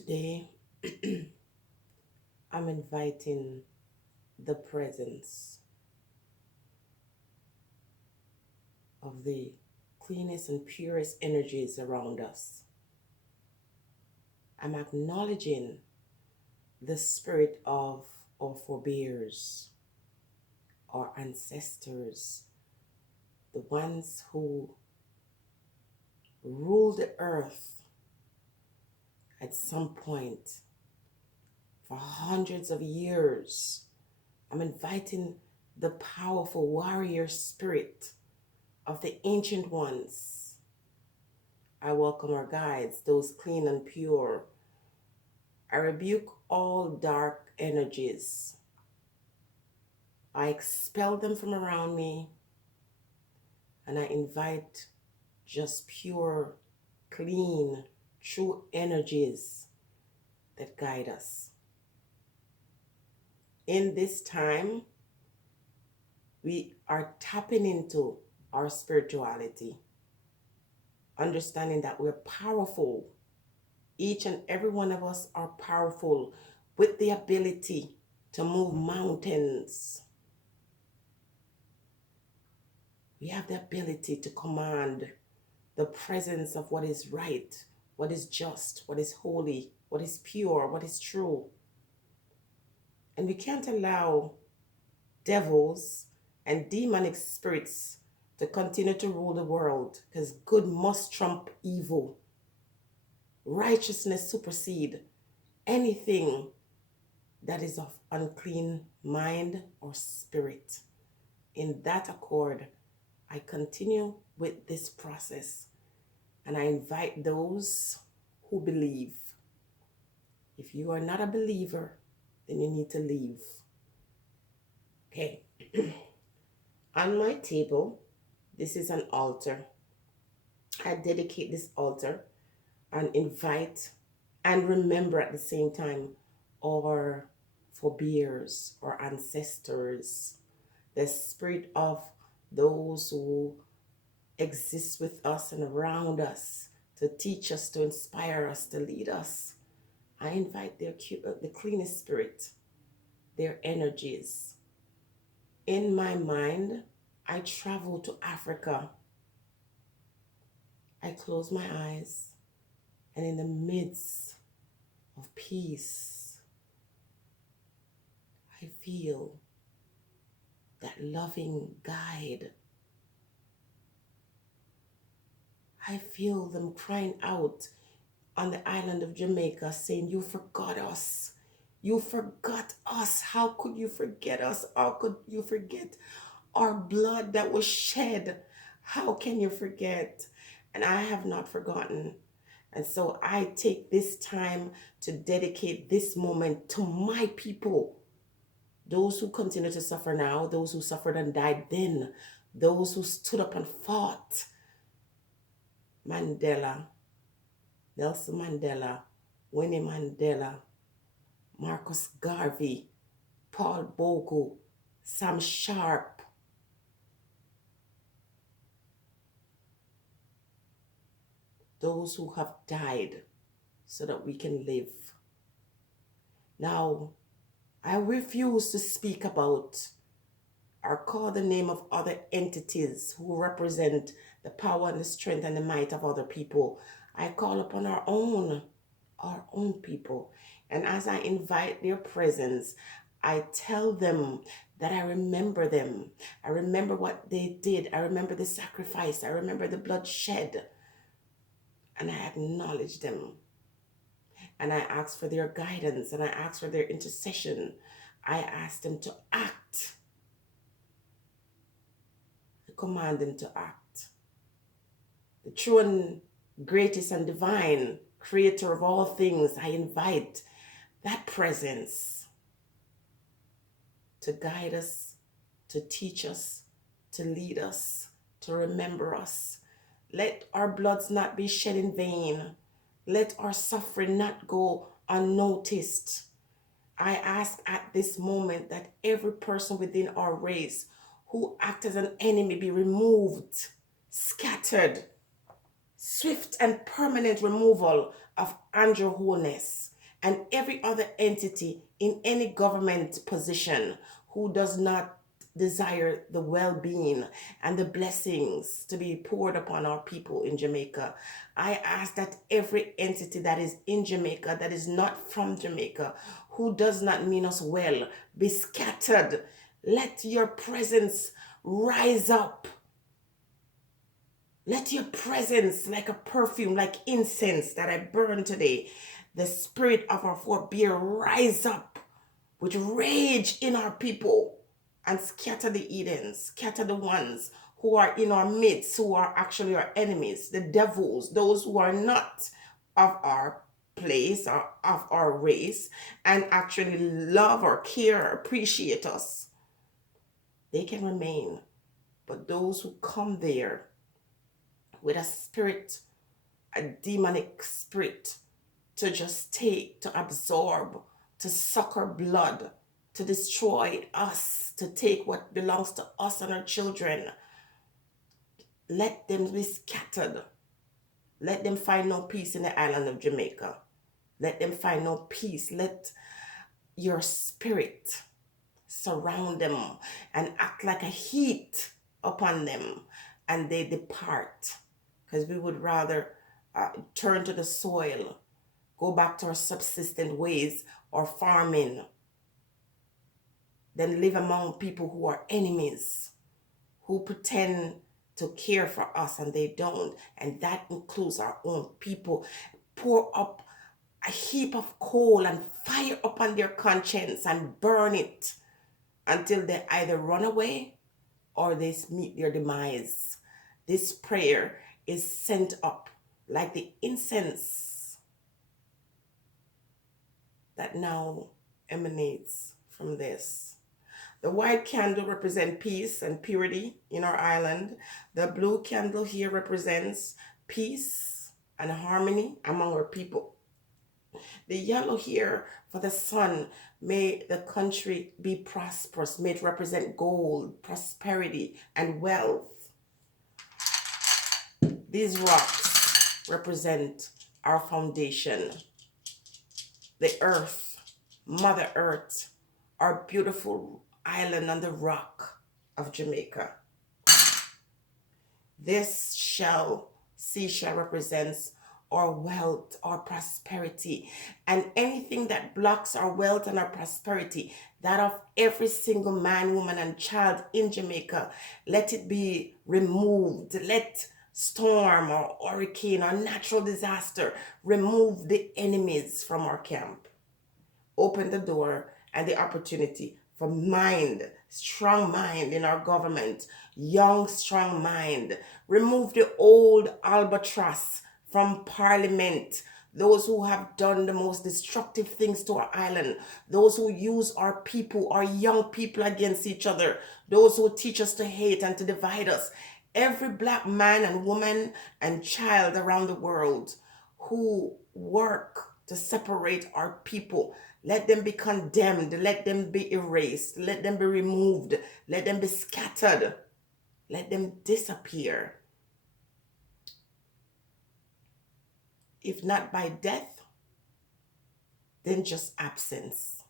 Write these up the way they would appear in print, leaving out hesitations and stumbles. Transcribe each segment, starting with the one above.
Today, I'm inviting the presence of the cleanest and purest energies around us. I'm acknowledging the spirit of our forebears, our ancestors, the ones who ruled the earth at some point for hundreds of years. I'm inviting the powerful warrior spirit of the ancient ones. I welcome our guides, those clean and pure. I rebuke all dark energies. I expel them from around me, and I invite just pure, clean, true energies that guide us. In this time, we are tapping into our spirituality, understanding that we're powerful. Each and every one of us are powerful with the ability to move mountains. We have the ability to command the presence of what is right, what is just, what is holy, what is pure, what is true. And we can't allow devils and demonic spirits to continue to rule the world, because good must trump evil. Righteousness supersede anything that is of unclean mind or spirit. In that accord, I continue with this process, and I invite those who believe. If you are not a believer, then you need to leave. Okay. On my table, this is an altar. I dedicate this altar and invite and remember at the same time our forebears, our ancestors, the spirit of those who exist with us and around us to teach us, to inspire us, to lead us. I invite the cleanest spirit, their energies. In my mind, I travel to Africa. I close my eyes, and in the midst of peace, I feel that loving guide. I feel them crying out on the island of Jamaica saying, "You forgot us. You forgot us. How could you forget us? How could you forget our blood that was shed? How can you forget?" And I have not forgotten. And so I take this time to dedicate this moment to my people, those who continue to suffer now, those who suffered and died then, those who stood up and fought. Mandela, Nelson Mandela, Winnie Mandela, Marcus Garvey, Paul Bogle, Sam Sharp. Those who have died so that we can live. Now, I refuse to speak about or call the name of other entities who represent the power and the strength and the might of other people. I call upon our own people. And as I invite their presence, I tell them that I remember them. I remember what they did. I remember the sacrifice. I remember the bloodshed. And I acknowledge them. And I ask for their guidance, and I ask for their intercession. I ask them to act. I command them to act. The true and greatest and divine creator of all things, I invite that presence to guide us, to teach us, to lead us, to remember us. Let our bloods not be shed in vain. Let our suffering not go unnoticed. I ask at this moment that every person within our race who acts as an enemy be removed, scattered. Swift and permanent removal of Andrew wholeness. and every other entity in any government position who does not desire the well-being and the blessings to be poured upon our people in Jamaica. I ask that every entity that is in Jamaica, that is not from Jamaica, who does not mean us well, be scattered. Let your presence rise up. Let your presence, like a perfume, like incense that I burn today, the spirit of our forebear rise up with rage in our people and scatter the Edens, scatter the ones who are in our midst, who are actually our enemies, the devils, those who are not of our place or of our race and actually love or care or appreciate us. They can remain. But those who come there with a spirit, a demonic spirit, to just take, to absorb, to suck our blood, to destroy us, to take what belongs to us and our children. Let them be scattered. Let them find no peace in the island of Jamaica. Let them find no peace. Let your spirit surround them and act like a heat upon them, and they depart. Because we would rather turn to the soil, go back to our subsistent ways or farming, than live among people who are enemies, who pretend to care for us and they don't. And that includes our own people. Pour up a heap of coal and fire upon their conscience and burn it until they either run away or they meet their demise. This prayer is sent up like the incense that now emanates from this. The white candle represents peace and purity in our island. The blue candle here represents peace and harmony among our people. The yellow here for the sun, may the country be prosperous. May it represent gold, prosperity, and wealth. These rocks represent our foundation. The earth, Mother Earth, our beautiful island on the rock of Jamaica. This seashell represents our wealth, our prosperity, and anything that blocks our wealth and our prosperity, that of every single man, woman, and child in Jamaica, let it be removed. Let storm or hurricane or natural disaster remove the enemies from our camp. Open the door and the opportunity for strong mind in our government, young, strong mind. Remove the old albatross from Parliament, those who have done the most destructive things to our island, those who use our people, our young people against each other, those who teach us to hate and to divide us. Every black man and woman and child around the world who work to separate our people, let them be condemned, let them be erased, let them be removed, let them be scattered, let them disappear. If not by death, then just absence.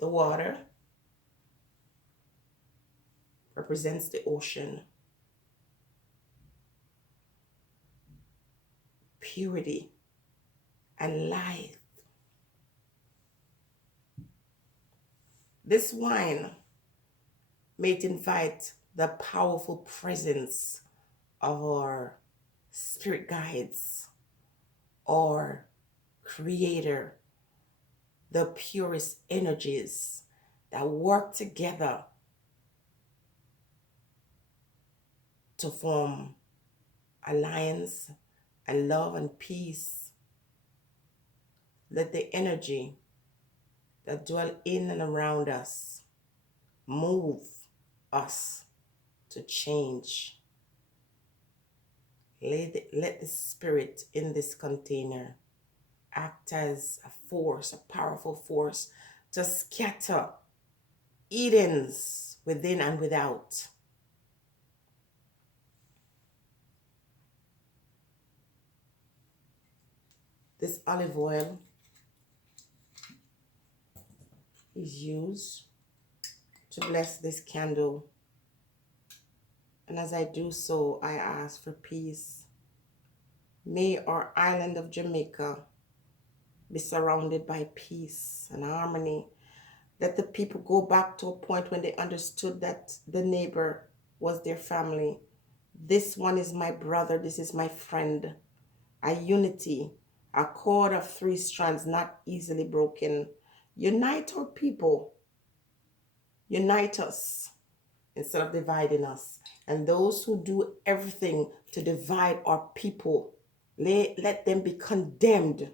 The water represents the ocean. Purity and life. This wine may invite the powerful presence of our spirit guides or creator, the purest energies that work together to form alliance and love and peace. Let the energy that dwell in and around us move us to change. Let the spirit in this container act as a force, a powerful force to scatter Edens within and without. This olive oil is used to bless this candle. And as I do so, I ask for peace. May our island of Jamaica be surrounded by peace and harmony. Let the people go back to a point when they understood that the neighbor was their family. This one is my brother, this is my friend. A unity, a cord of 3 strands, not easily broken. Unite our people. Unite us instead of dividing us. And those who do everything to divide our people, let them be condemned.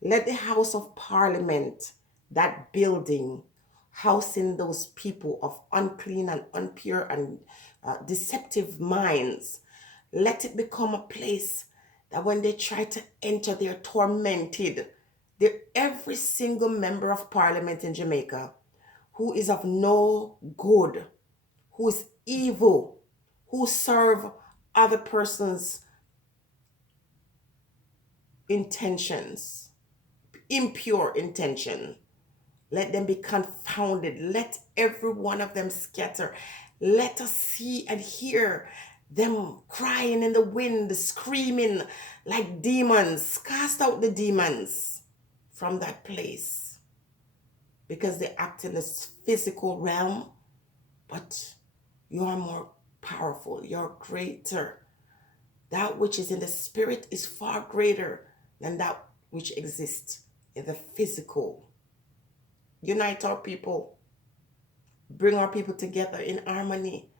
Let the House of Parliament, that building, housing those people of unclean and impure and deceptive minds, let it become a place that when they try to enter, they're tormented. Every single member of Parliament in Jamaica who is of no good, who is evil, who serve other persons' intentions, impure intention, let them be confounded. Let every one of them scatter. Let us see and hear them crying in the wind, screaming like demons. Cast out the demons from that place, because they act in this physical realm, but you are more powerful. You're greater. That which is in the spirit is far greater than that which exists in the physical. Unite our people. Bring our people together in harmony.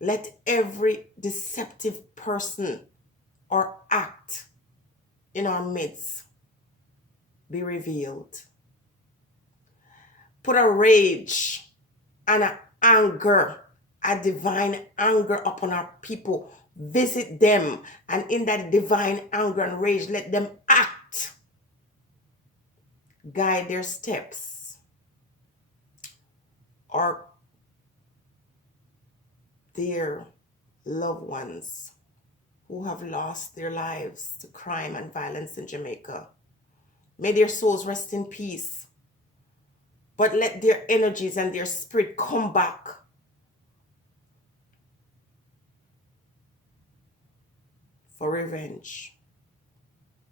Let every deceptive person or act in our midst be revealed. Put a rage and an anger, a divine anger upon our people. Visit them, and in that divine anger and rage, let them act. Guide their steps, or their loved ones who have lost their lives to crime and violence in Jamaica. May their souls rest in peace, but let their energies and their spirit come back for revenge,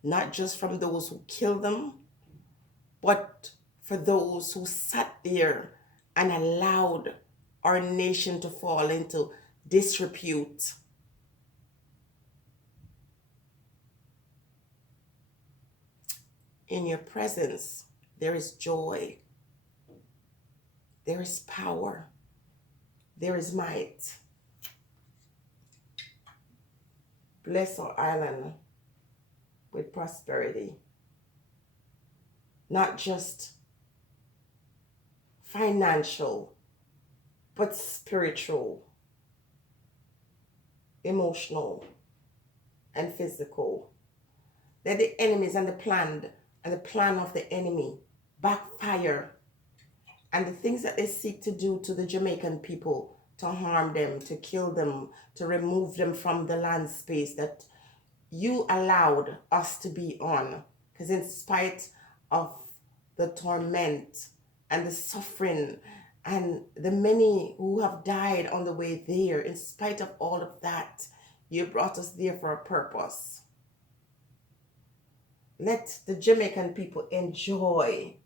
not just from those who killed them, but for those who sat there and allowed our nation to fall into disrepute. In your presence, there is joy, there is power, there is might. Bless our island with prosperity, not just financial, but spiritual, emotional, and physical. Let the enemies and the plan of the enemy backfire, and the things that they seek to do to the Jamaican people, to harm them, to kill them, to remove them from the land space that you allowed us to be on. Because in spite of the torment and the suffering and the many who have died on the way there, in spite of all of that, you brought us there for a purpose. Let the Jamaican people enjoy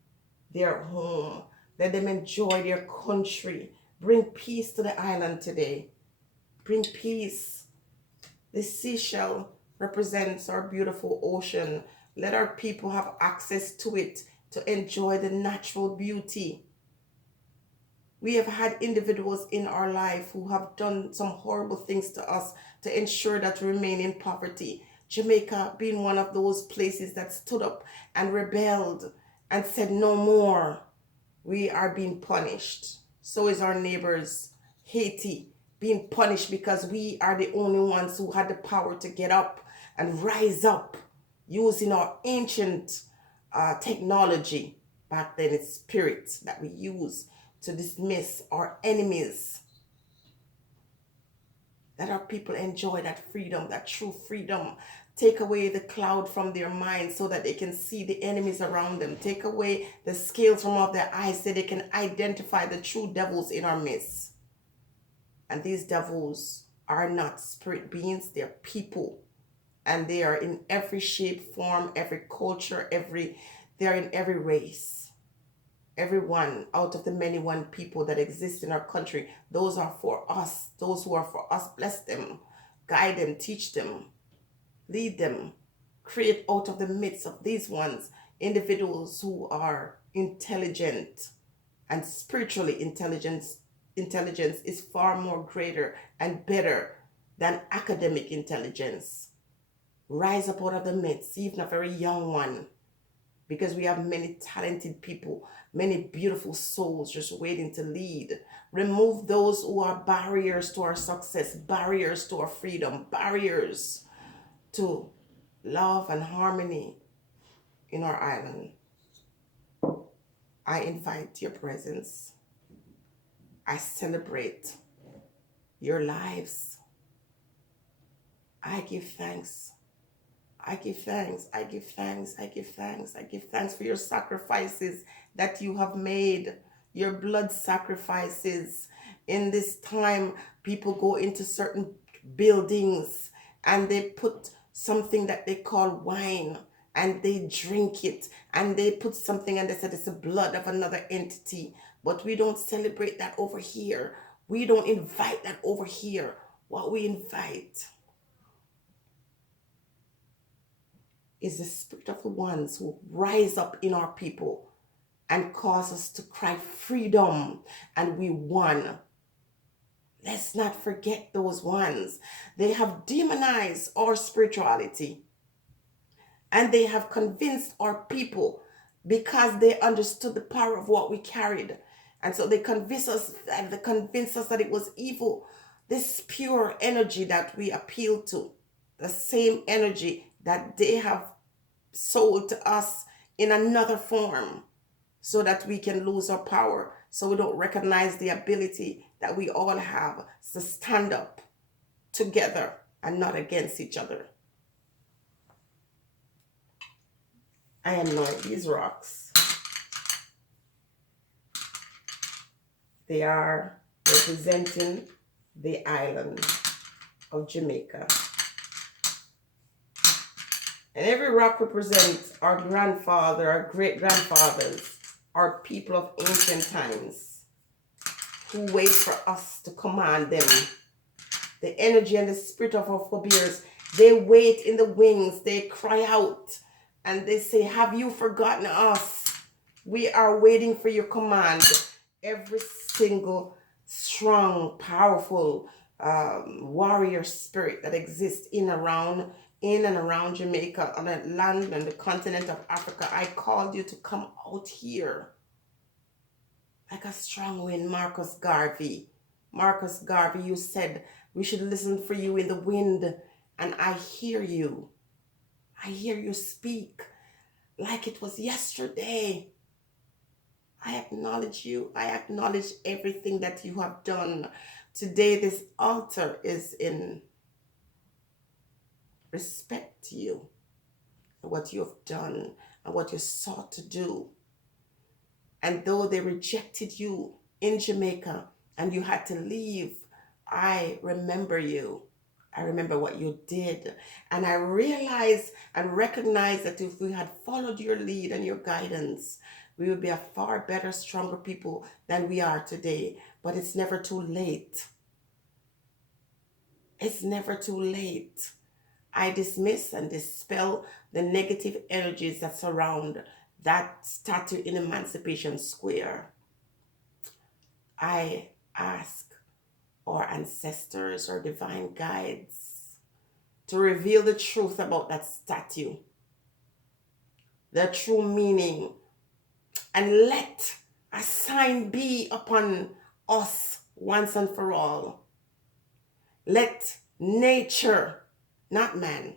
their home. Let them enjoy their country. Bring peace to the island today. Bring peace. The seashell represents our beautiful ocean. Let our people have access to it to enjoy the natural beauty. We have had individuals in our life who have done some horrible things to us to ensure that we remain in poverty. Jamaica being one of those places that stood up and rebelled and said no more. We are being punished. So is our neighbors, Haiti, being punished because we are the only ones who had the power to get up and rise up using our ancient technology. Back then, it's spirits that we use to dismiss our enemies. That our people enjoy that freedom, that true freedom, Take away the cloud from their minds so that they can see the enemies around them. Take away the scales from off their eyes so they can identify the true devils in our midst. And these devils are not spirit beings, they're people. And they are in every shape, form, every culture, they're in every race. Everyone out of the many one people that exist in our country, those are for us. Those who are for us, bless them, guide them, teach them, lead them, create out of the midst of these ones individuals who are intelligent and spiritually intelligent. Intelligence is far more greater and better than academic intelligence. Rise up out of the midst, even a very young one, because we have many talented people, many beautiful souls just waiting to lead. Remove those who are barriers to our success, barriers to our freedom, barriers to love and harmony in our island. I invite your presence. I celebrate your lives. I give thanks. I give thanks. I give thanks. I give thanks. I give thanks for your sacrifices that you have made, your blood sacrifices. In this time, people go into certain buildings and they put something that they call wine and they drink it and they put something and they said it's the blood of another entity. But we don't celebrate that over here. We don't invite that over here. What we invite is the spirit of the ones who rise up in our people and cause us to cry freedom, and we won. Let's not forget those ones. They have demonized our spirituality and they have convinced our people because they understood the power of what we carried. And so they convinced us that it was evil. This pure energy that we appeal to, the same energy that they have sold to us in another form, so that we can lose our power, so we don't recognize the ability that we all have to stand up together and not against each other. I anoint these rocks. They are representing the island of Jamaica. And every rock represents our grandfather, our great-grandfathers, our people of ancient times who wait for us to command them. The energy and the spirit of our forebears, they wait in the wings, they cry out, and they say, have you forgotten us? We are waiting for your command. Every single strong, powerful warrior spirit that exists in and around Jamaica, on the land and the continent of Africa, I called you to come out here like a strong wind. Marcus Garvey, you said we should listen for you in the wind, and I hear you. I hear you speak like it was yesterday. I acknowledge you. I acknowledge everything that you have done. Today, this altar is in respect to you, and what you have done and what you sought to do. And though they rejected you in Jamaica and you had to leave, I remember you. I remember what you did. And I realize and recognize that if we had followed your lead and your guidance, we would be a far better, stronger people than we are today. But it's never too late. It's never too late. I dismiss and dispel the negative energies that surround that statue in Emancipation Square. I ask our ancestors or divine guides to reveal the truth about that statue, the true meaning, and let a sign be upon us once and for all. Let nature, not man,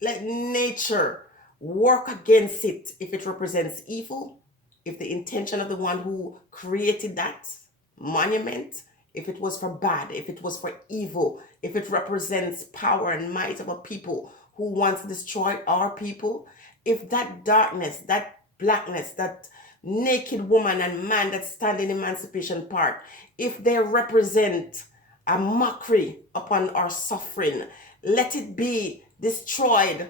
let nature work against it if it represents evil, if the intention of the one who created that monument, if it was for bad, if it was for evil, if it represents power and might of a people who wants to destroy our people, if that darkness, that blackness, that naked woman and man that stand in Emancipation Park, if they represent a mockery upon our suffering, let it be destroyed.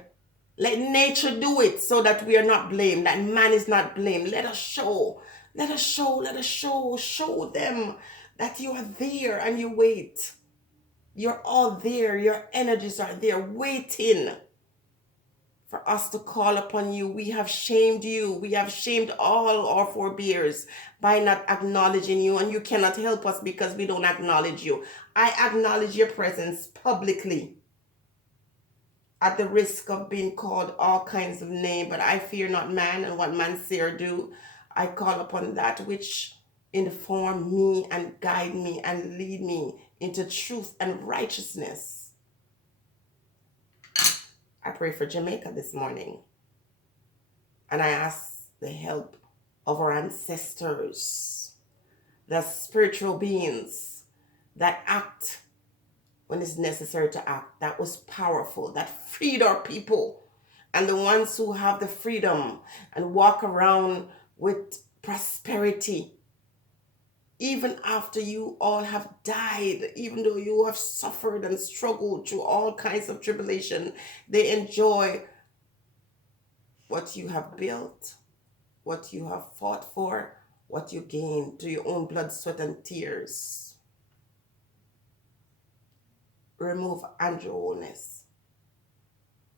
Let nature do it so that we are not blamed, that man is not blamed. Let us show, let us show, let us show them that you are there and you wait. You're all there. Your energies are there waiting for us to call upon you. We have shamed you. We have shamed all our forebears by not acknowledging you, and you cannot help us because we don't acknowledge you. I acknowledge your presence publicly at the risk of being called all kinds of names, but I fear not man and what man say or do. I call upon that which inform me and guide me and lead me into truth and righteousness. I pray for Jamaica this morning, and I ask the help of our ancestors, the spiritual beings that act when it's necessary to act, that was powerful, that freed our people, and the ones who have the freedom and walk around with prosperity, even after you all have died, even though you have suffered and struggled through all kinds of tribulation, they enjoy what you have built, what you have fought for, what you gained through your own blood, sweat, and tears. Remove Andrew Holness.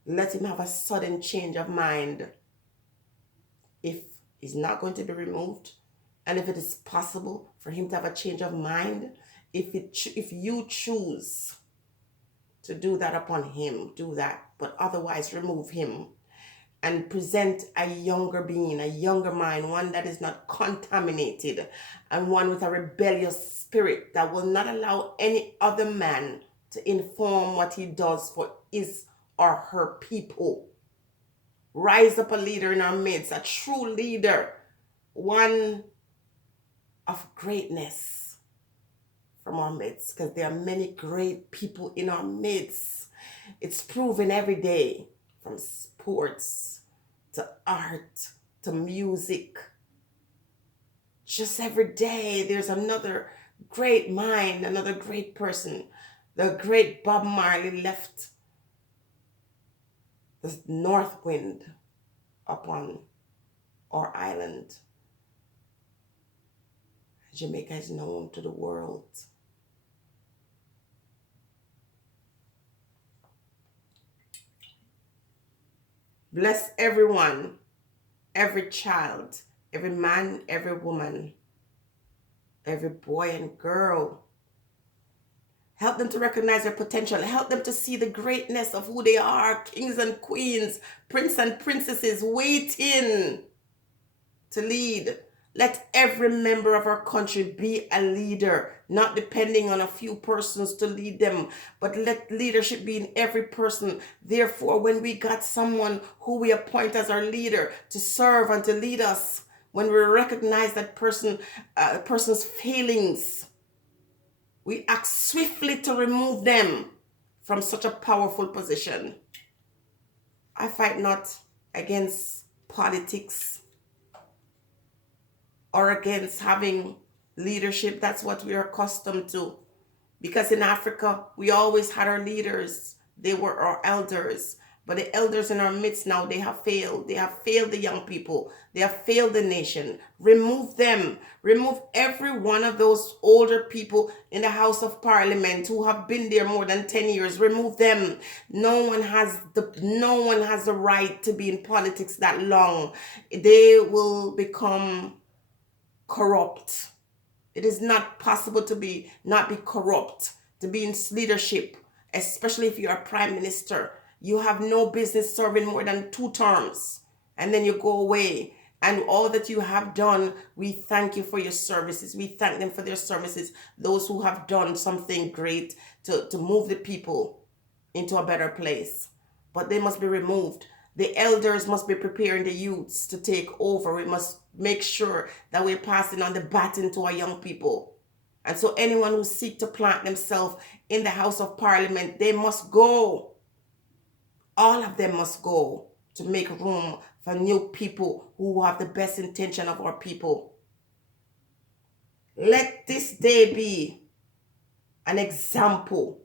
Let him have a sudden change of mind. If he's not going to be removed, and if it is possible for him to have a change of mind, if you choose to do that upon him, do that. But otherwise, remove him and present a younger being, a younger mind, one that is not contaminated, and one with a rebellious spirit that will not allow any other man to inform what he does for his or her people. Rise up a leader in our midst, a true leader, one of greatness from our midst, because there are many great people in our midst. It's proven every day, from sports to art to music. Just every day there's another great mind, another great person. The great Bob Marley left the north wind upon our island. Jamaica is known to the world. Bless everyone, every child, every man, every woman, every boy and girl. Help them to recognize their potential. Help them to see the greatness of who they are, kings and queens, princes and princesses waiting to lead. Let every member of our country be a leader, not depending on a few persons to lead them, but let leadership be in every person. Therefore, when we got someone who we appoint as our leader to serve and to lead us, when we recognize that person's failings, we act swiftly to remove them from such a powerful position. I fight not against politics or against having leadership. That's what we are accustomed to. Because in Africa, we always had our leaders. They were our elders. But the elders in our midst now, they have failed. They have failed the young people. They have failed the nation. Remove them. Remove every one of those older people in the House of Parliament who have been there more than 10 years. Remove them. No one has the right to be in politics that long. They will become corrupt. It is not possible to not be corrupt, to be in leadership, especially if you're a prime minister. You have no business serving more than 2 terms, and then you go away. And all that you have done, we thank you for your services. We thank them for their services. Those who have done something great to move the people into a better place. But they must be removed. The elders must be preparing the youths to take over. We must make sure that we're passing on the baton to our young people. And so anyone who seeks to plant themselves in the House of Parliament, they must go. All of them must go to make room for new people who have the best intention of our people. Let this day be an example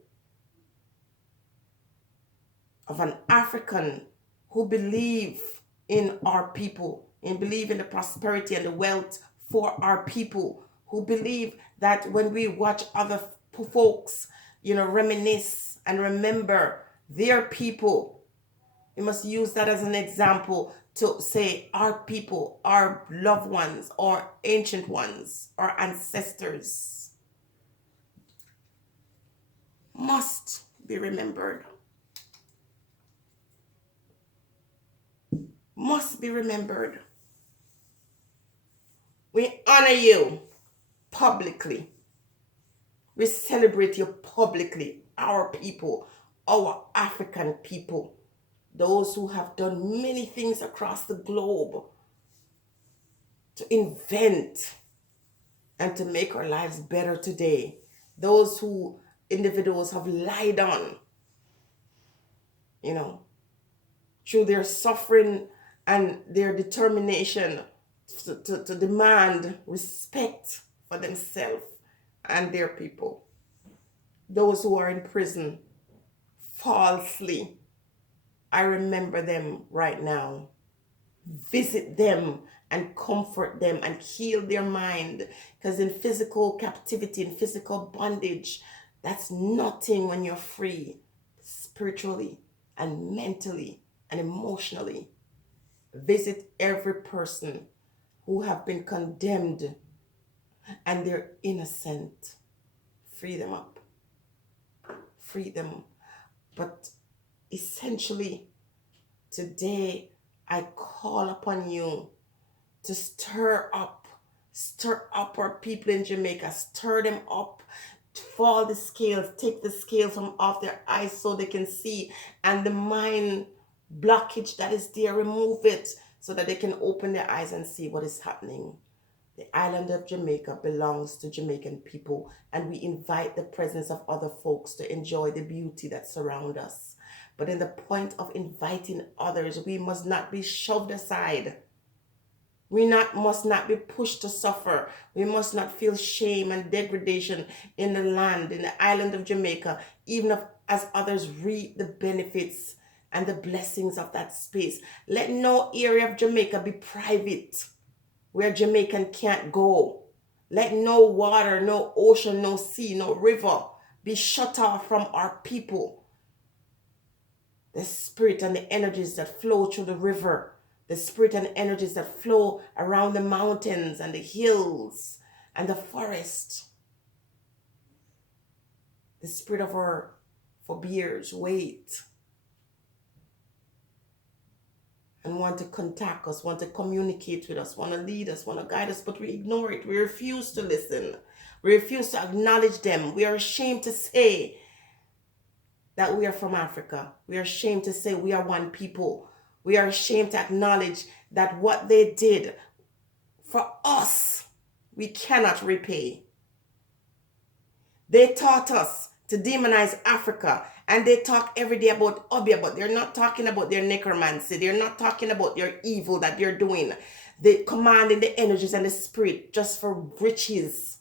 of an African who believe in our people and believe in the prosperity and the wealth for our people, who believe that when we watch other folks, reminisce and remember their people, we must use that as an example to say our people, our loved ones, our ancient ones, our ancestors must be remembered. Must be remembered. We honor you publicly. We celebrate you publicly, our people, our African people, those who have done many things across the globe to invent and to make our lives better today. Those who individuals have lied on, through their suffering and their determination to demand respect for themselves and their people. Those who are in prison falsely, I remember them right now. Visit them and comfort them and heal their mind, because in physical captivity, in physical bondage, that's nothing when you're free spiritually and mentally and emotionally. Visit every person who have been condemned and they're innocent. Free them up. Free them. But essentially, today I call upon you to stir up our people in Jamaica, stir them up, fall the scales, take the scales from off their eyes so they can see, and the mind blockage that is there, remove it so that they can open their eyes and see what is happening. The island of Jamaica belongs to Jamaican people, and we invite the presence of other folks to enjoy the beauty that surrounds us. But in the point of inviting others, we must not be shoved aside. We must not be pushed to suffer. We must not feel shame and degradation in the land, in the island of Jamaica, even as others reap the benefits and the blessings of that space. Let no area of Jamaica be private, where Jamaican can't go. Let no water, no ocean, no sea, no river be shut off from our people. The spirit and the energies that flow through the river, the spirit and energies that flow around the mountains and the hills and the forest. The spirit of our forebears wait and want to contact us, want to communicate with us, want to lead us, want to guide us, but we ignore it. We refuse to listen. We refuse to acknowledge them. We are ashamed to say that we are from Africa. We are ashamed to say we are one people. We are ashamed to acknowledge that what they did for us, we cannot repay. They taught us to demonize Africa, and they talk every day about Obia, but they're not talking about their necromancy. They're not talking about their evil that they're doing. They commanding the energies and the spirit just for riches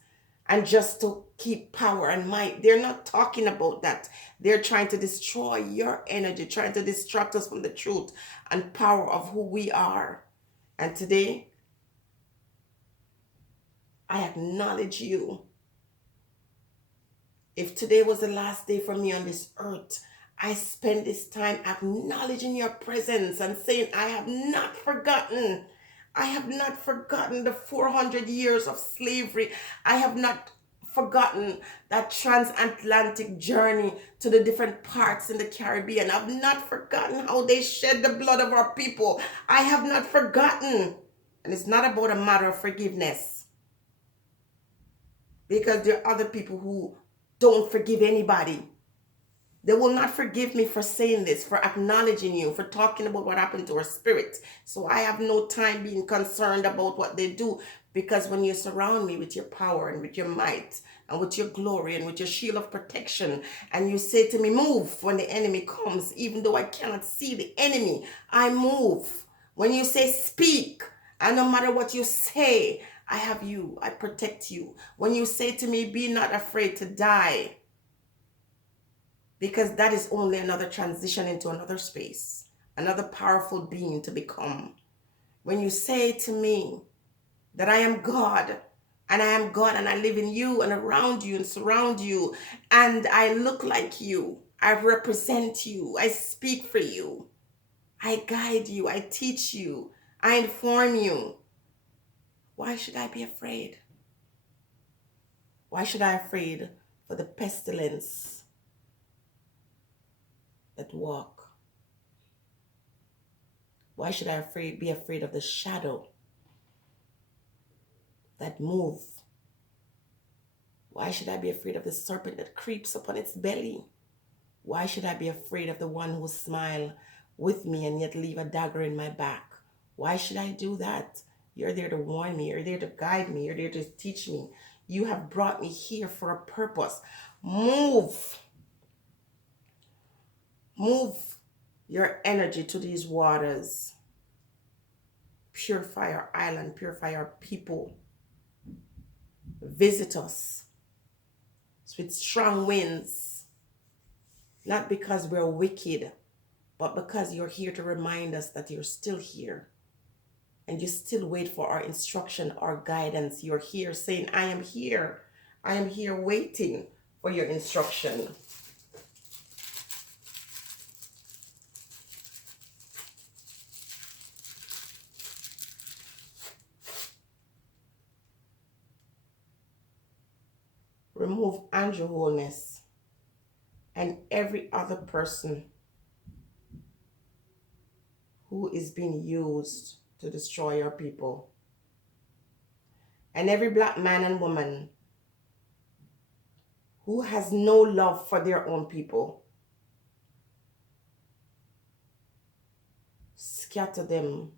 and just to keep power and might. They're not talking about that. They're trying to destroy your energy, trying to distract us from the truth and power of who we are. And today, I acknowledge you. If today was the last day for me on this earth, I spend this time acknowledging your presence and saying, I have not forgotten. I have not forgotten the 400 years of slavery. I have not forgotten that transatlantic journey to the different parts in the Caribbean. I've not forgotten how they shed the blood of our people. I have not forgotten. And it's not about a matter of forgiveness, because there are other people who don't forgive anybody. They will not forgive me for saying this, for acknowledging you, for talking about what happened to our spirit. So I have no time being concerned about what they do. Because when you surround me with your power and with your might and with your glory and with your shield of protection, and you say to me, move when the enemy comes, even though I cannot see the enemy, I move. When you say speak, and no matter what you say, I have you, I protect you. When you say to me, be not afraid to die, because that is only another transition into another space, another powerful being to become. When you say to me that I am God, and I am God, and I live in you and around you and surround you, and I look like you, I represent you, I speak for you, I guide you, I teach you, I inform you, why should I be afraid? Why should I be afraid for the pestilence that walk? Why should I be afraid of the shadow that move? Why should I be afraid of the serpent that creeps upon its belly? Why should I be afraid of the one who smile with me and yet leave a dagger in my back? Why should I do that? You're there to warn me. You're there to guide me. You're there to teach me. You have brought me here for a purpose. Move. Move your energy to these waters. Purify our island. Purify our people. Visit us with strong winds. Not because we're wicked, but because you're here to remind us that you're still here. And you still wait for our instruction, our guidance. You're here saying, I am here. I am here waiting for your instruction. Remove Andrew Wholeness and every other person who is being used to destroy your people. And every black man and woman who has no love for their own people. Scatter them.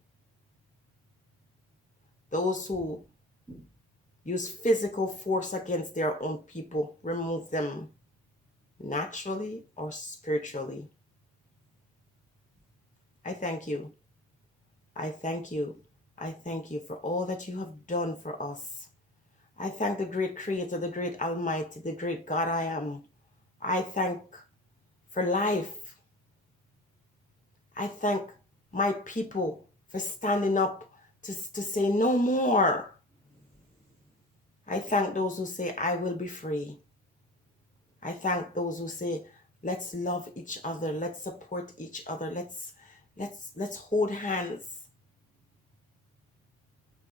Those who use physical force against their own people, remove them naturally or spiritually. I thank you. I thank you. I thank you for all that you have done for us. I thank the great Creator, the great Almighty, the great God I am. I thank for life. I thank my people for standing up to say no more. I thank those who say, I will be free. I thank those who say, let's love each other. Let's support each other. Let's hold hands.